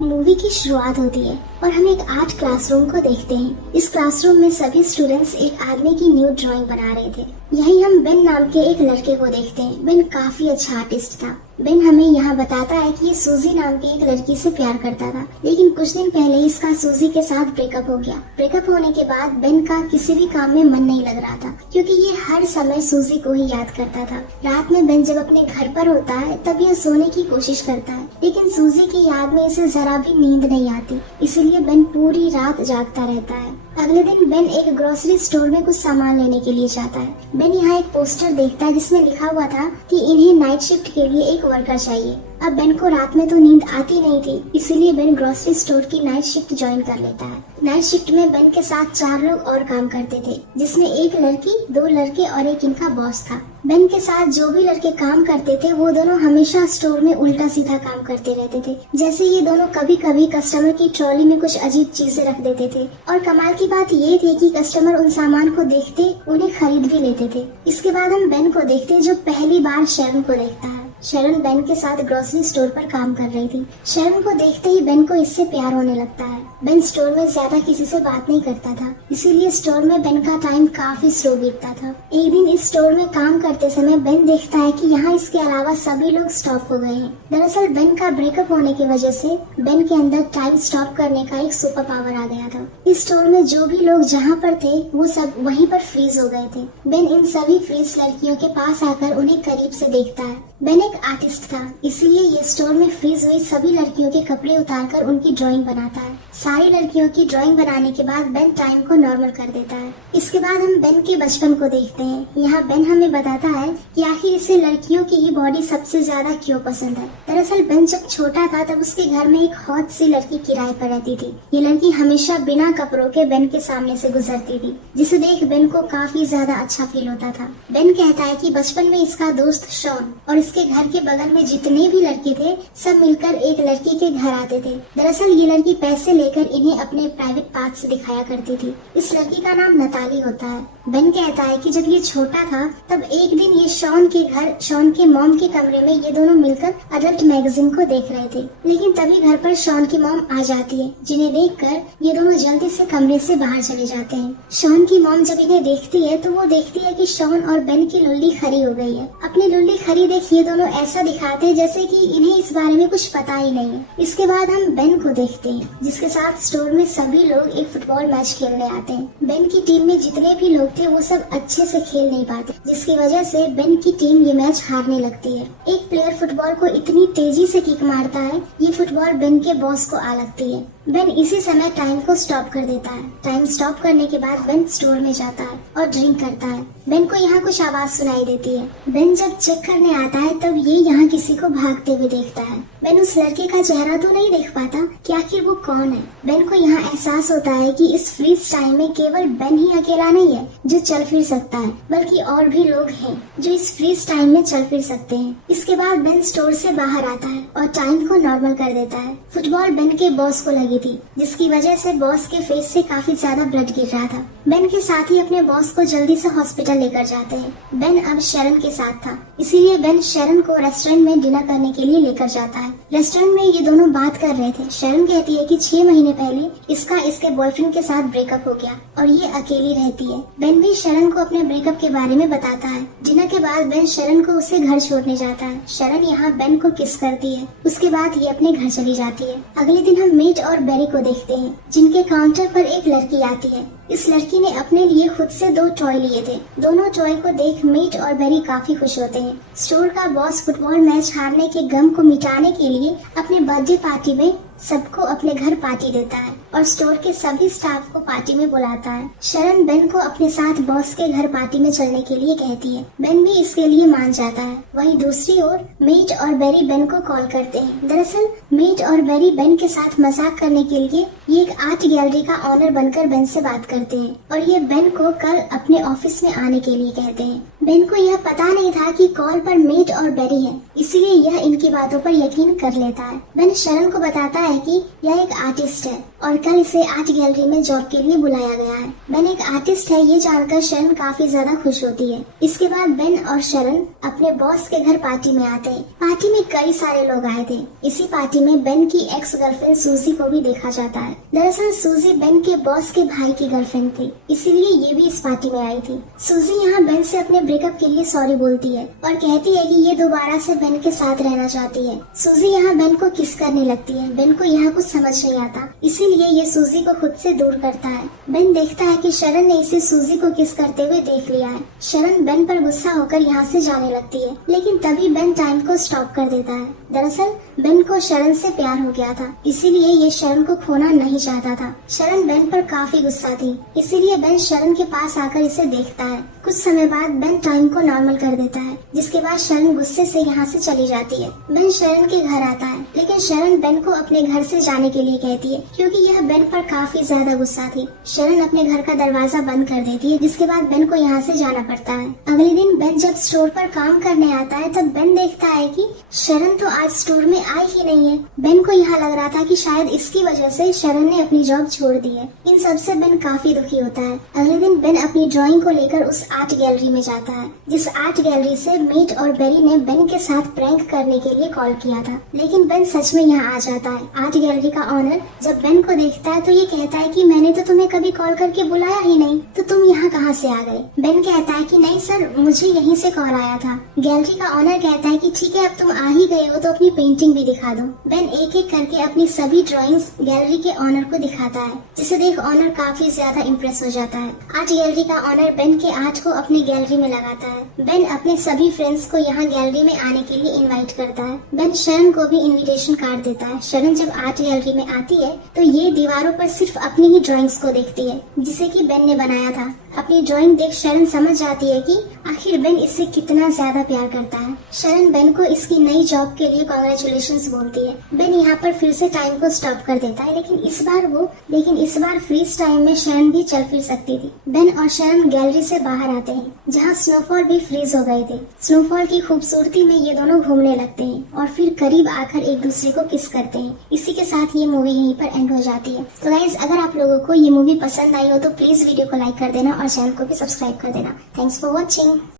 Movie की शुरुआत होती है और हम एक आर्ट क्लासरूम को देखते हैं। इस क्लासरूम में सभी स्टूडेंट्स एक आदमी की न्यू ड्राइंग बना रहे थे। यहीं हम बेन नाम के एक लड़के को देखते हैं। बेन काफी अच्छा आर्टिस्ट था। बेन हमें यहाँ बताता है कि ये सूजी नाम की एक लड़की से प्यार करता था, लेकिन कुछ दिन पहले इसका सूजी के साथ ब्रेकअप हो गया। ब्रेकअप होने के बाद बेन का किसी भी काम में मन नहीं लग रहा था, क्योंकि ये हर समय सूजी को ही याद करता था। रात में बेन जब अपने घर पर होता है तब यह सोने की कोशिश करता है, लेकिन सूजी की याद में इसे जरा भी नींद नहीं आती, इसलिए बेन पूरी रात जागता रहता है। अगले दिन बेन एक ग्रोसरी स्टोर में कुछ सामान लेने के लिए जाता है। बेन यहाँ एक पोस्टर देखता है जिसमें लिखा हुआ था कि इन्हें नाइट शिफ्ट के लिए एक वर्कर चाहिए। अब बेन को रात में तो नींद आती नहीं थी, इसीलिए बेन ग्रोसरी स्टोर की नाइट शिफ्ट ज्वाइन कर लेता है। नाइट शिफ्ट में बेन के साथ 4 लोग और काम करते थे, जिसमें एक लड़की, 2 लड़के और एक इनका बॉस था। बेन के साथ जो भी लड़के काम करते थे वो दोनों हमेशा स्टोर में उल्टा सीधा काम करते रहते थे। जैसे ये दोनों कभी कभी कस्टमर की ट्रॉली में कुछ अजीब चीजें रख देते थे, और कमाल की बात ये थी कि कस्टमर उन सामान को देखते उन्हें खरीद भी लेते थे। इसके बाद हम बेन को देखते जो पहली बार शरण को देखता है। शरण बेन के साथ ग्रोसरी स्टोर पर काम कर रही थी। शरण को देखते ही बेन को इससे प्यार होने लगता है। बेन स्टोर में ज्यादा किसी से बात नहीं करता था, इसीलिए स्टोर में बेन का टाइम काफी स्लो बीतता था। एक दिन इस स्टोर में काम करते समय बेन देखता है कि यहाँ इसके अलावा सभी लोग स्टॉप हो गए हैं। दरअसल बेन का ब्रेकअप होने की वजह से बेन के अंदर टाइम स्टॉप करने का एक सुपर पावर आ गया था। इस स्टोर में जो भी लोग जहाँ पर थे वो सब वहीं पर फ्रीज हो गए थे। बेन इन सभी फ्रीज लड़कियों के पास आकर उन्हें करीब से देखता है। बेन एक आर्टिस्ट था, इसलिए ये स्टोर में फ्रीज हुई सभी लड़कियों के कपड़े उतारकर उनकी ड्राइंग बनाता है। सारी लड़कियों की ड्राइंग बनाने के बाद बेन टाइम को नॉर्मल कर देता है। इसके बाद हम बेन के बचपन को देखते हैं। यहाँ बेन हमें बताता है कि आखिर इसे लड़कियों की ही बॉडी सबसे ज्यादा क्यों पसंद है। दरअसल बेन जब छोटा था तब उसके घर में एक हॉट सी लड़की किराए पर रहती थी। ये लड़की हमेशा बिना कपड़ों के बेन के सामने से गुजरती थी, जिसे देख बेन को काफी ज्यादा अच्छा फील होता था। बेन कहता है कि बचपन में इसका दोस्त शॉन और इसके घर के बगल में जितने भी लड़के थे सब मिलकर एक लड़की के घर आते थे। दरअसल ये लड़की पैसे लेकर इन्हें अपने प्राइवेट पार्ट्स दिखाया करती थी। इस लड़की का नाम नताली होता है। बेन कहता है कि जब ये छोटा था तब एक दिन ये शॉन के घर, शॉन के मॉम के कमरे में ये दोनों मिलकर अडल्ट मैगजीन को देख रहे थे, लेकिन तभी घर पर शॉन की मॉम आ जाती है, जिन्हें देखकर ये दोनों जल्दी से कमरे से बाहर चले जाते हैं। शॉन की मॉम जब इन्हें देखती है तो वो देखती है कि शॉन और बेन की लुल्ली खरी हो गई है। अपनी लुल्ली खरी देख ये दोनों ऐसा दिखाते हैं जैसे कि इन्हें इस बारे में कुछ पता ही नहीं है। इसके बाद हम बेन को देखते हैं, जिसके साथ स्टोर में सभी लोग एक फुटबॉल मैच खेलने आते हैं। बेन की टीम में जितने भी लोग थे वो सब अच्छे से खेल नहीं पाते, जिसकी वजह से बेन की टीम ये मैच हारने लगती है। एक प्लेयर फुटबॉल को इतनी तेजी से किक मारता है ये फुटबॉल बेन के बॉस को आ लगती है। बेन इसी समय टाइम को स्टॉप कर देता है। टाइम स्टॉप करने के बाद बेन स्टोर में जाता है और ड्रिंक करता है। बेन को यहाँ कुछ आवाज सुनाई देती है। बेन जब चेक करने आता है तब ये यहाँ किसी को भागते हुए देखता है। बेन उस लड़के का चेहरा तो नहीं देख पाता कि आखिर वो कौन है। बेन को यहाँ एहसास होता है कि इस फ्रीज टाइम में केवल बेन ही अकेला नहीं है जो चल फिर सकता है, बल्कि और भी लोग हैं जो इस फ्रीज टाइम में चल फिर सकते हैं। इसके बाद बेन स्टोर से बाहर आता है और टाइम को नॉर्मल कर देता है। फुटबॉल बेन के बॉस को लगी थी, जिसकी वजह से बॉस के फेस से काफी ज्यादा ब्लड गिर रहा था। बेन के साथ ही अपने बॉस को जल्दी से हॉस्पिटल लेकर जाते हैं। बेन अब शरण के साथ था, इसीलिए बेन शरण को रेस्टोरेंट में डिनर करने के लिए लेकर जाता है। रेस्टोरेंट में ये दोनों बात कर रहे थे। शरण कहती है कि 6 महीने पहले इसका इसके बॉयफ्रेंड के साथ ब्रेकअप हो गया और ये अकेली रहती है। बेन भी शरण को अपने ब्रेकअप के बारे में बताता है। डिनर के बाद बेन शरण को उसे घर छोड़ने जाता है। शरण यहाँ बेन को किस करती है, उसके बाद ये अपने घर चली जाती है। अगले दिन हम मेट और बेरी को देखते हैं, जिनके काउंटर पर एक लड़की आती है। इस लड़की ने अपने लिए खुद से 2 टॉय लिए थे। दोनों टॉय को देख मेट और बेरी काफी खुश होते हैं। स्टोर का बॉस फुटबॉल मैच हारने के गम को मिटाने के लिए अपने बर्थडे पार्टी में सबको अपने घर पार्टी देता है और स्टोर के सभी स्टाफ को पार्टी में बुलाता है। शरण बेन को अपने साथ बॉस के घर पार्टी में चलने के लिए कहती है। बेन भी इसके लिए मान जाता है। वहीं दूसरी ओर मेट और बेरी बेन को कॉल करते हैं। दरअसल मेट और बेरी बेन के साथ मजाक करने के लिए ये एक आर्ट गैलरी का ऑनर बनकर बेन से बात करते हैं और ये बेन को कल अपने ऑफिस में आने के लिए कहते हैं। बेन को यह पता नहीं था कि कॉल पर मेट और बेरी है, इसलिए यह इनकी बातों पर यकीन कर लेता है। बेन शरण को बताता है कि यह एक आर्टिस्ट है और कल इसे आर्ट गैलरी में जॉब के लिए बुलाया गया है। बेन एक आर्टिस्ट है ये जानकर शरण काफी ज्यादा खुश होती है। इसके बाद बेन और शरण अपने बॉस के घर पार्टी में आते हैं। पार्टी में कई सारे लोग आए थे। इसी पार्टी में बेन की एक्स गर्लफ्रेंड सूजी को भी देखा जाता है। दरअसल सूजी बेन के बॉस के भाई की गर्लफ्रेंड थी, इसीलिए ये भी इस पार्टी में आई थी। सूजी यहाँ बेन से अपने ब्रेकअप के लिए सॉरी बोलती है और कहती है कि ये दोबारा से बेन के साथ रहना चाहती है। सूजी यहाँ बेन को किस करने लगती है। बेन को यहाँ कुछ समझ नहीं आता, इसीलिए ये सूजी को खुद से दूर करता है। बेन देखता है कि शरण ने इसे सूजी को किस करते हुए देख लिया है। शरण बेन पर गुस्सा होकर यहाँ से जाने लगती है, लेकिन तभी बेन टाइम को स्टॉप कर देता है। दरअसल बेन को शरण से प्यार हो गया था, इसीलिए ये शरण को खोना नहीं चाहता था। शरण बेन पर काफी गुस्सा थी, इसीलिए बेन शरण के पास आकर इसे देखता है। कुछ समय बाद बेन टाइम को नॉर्मल कर देता है, जिसके बाद शरण गुस्से से यहाँ से चली जाती है। बेन शरण के घर आता है, लेकिन शरण बेन को अपने घर से जाने के लिए कहती है, क्योंकि यह बेन पर काफी ज्यादा गुस्सा थी। शरण अपने घर का दरवाजा बंद कर देती है, जिसके बाद बेन को यहाँ से जाना पड़ता है। अगले दिन बेन जब स्टोर पर काम करने आता है, तब बेन देखता है कि शरण तो आज स्टोर में आई ही नहीं है। बेन को यहाँ लग रहा था कि शायद इसकी वजह से शरण ने अपनी जॉब छोड़ दी है। इन सब से बेन काफी दुखी होता है। अगले दिन बेन अपनी ड्राइंग को लेकर उस आर्ट गैलरी में जाता है, जिस आर्ट गैलरी से मेट और बेरी ने बेन के साथ प्रैंक करने के लिए कॉल किया था। लेकिन बेन सच में यहाँ आ जाता है। आर्ट गैलरी का ऑनर जब बेन को देखता है तो ये कहता है कि मैंने तो तुम्हें कभी कॉल करके बुलाया ही नहीं, तो तुम यहाँ कहाँ से आ गए। बेन कहता है कि नहीं सर, मुझे यहीं से कॉल आया था। गैलरी का ऑनर कहता है कि ठीक है, अब तुम आ ही गए हो तो अपनी पेंटिंग भी दिखा दो। बेन एक एक करके अपनी सभी ड्राइंग्स गैलरी के ऑनर को दिखाता है, जिसे देख ऑनर काफी ज्यादा इम्प्रेस हो जाता है। आर्ट गैलरी का ऑनर बेन के आर्ट को अपनी गैलरी में लगाता है। बेन अपने सभी फ्रेंड्स को यहाँ गैलरी में आने के लिए इनवाइट करता है। बेन शरण को भी इनविटेशन कार्ड देता है। शरण जब आर्ट गैलरी में आती है तो ये दीवारों पर सिर्फ अपनी ही ड्राइंग्स को देखती है, जिसे कि बेन ने बनाया था। अपनी ड्राइंग देख शरण समझ जाती है कि आखिर बेन इससे कितना ज्यादा प्यार करता है। शरण बेन को इसकी नई जॉब के लिए कांग्रेचुलेशंस बोलती है। बेन यहाँ पर फिर से टाइम को स्टॉप कर देता है, लेकिन इस बार फ्रीज टाइम में शरण भी चल फिर सकती थी। बेन और शरण गैलरी से बाहर आते हैं, जहाँ स्नोफॉल भी फ्रीज हो गए थे। स्नोफॉल की खूबसूरती में ये दोनों घूमने लगते हैं और फिर करीब आकर एक दूसरे को किस करते हैं। इसी के साथ ये मूवी यहीं पर एंड हो जाती है। तो गाइस, अगर आप लोगों को ये मूवी पसंद आई हो तो प्लीज वीडियो को लाइक कर देना और चैनल को भी सब्सक्राइब कर देना। Thanks for watching.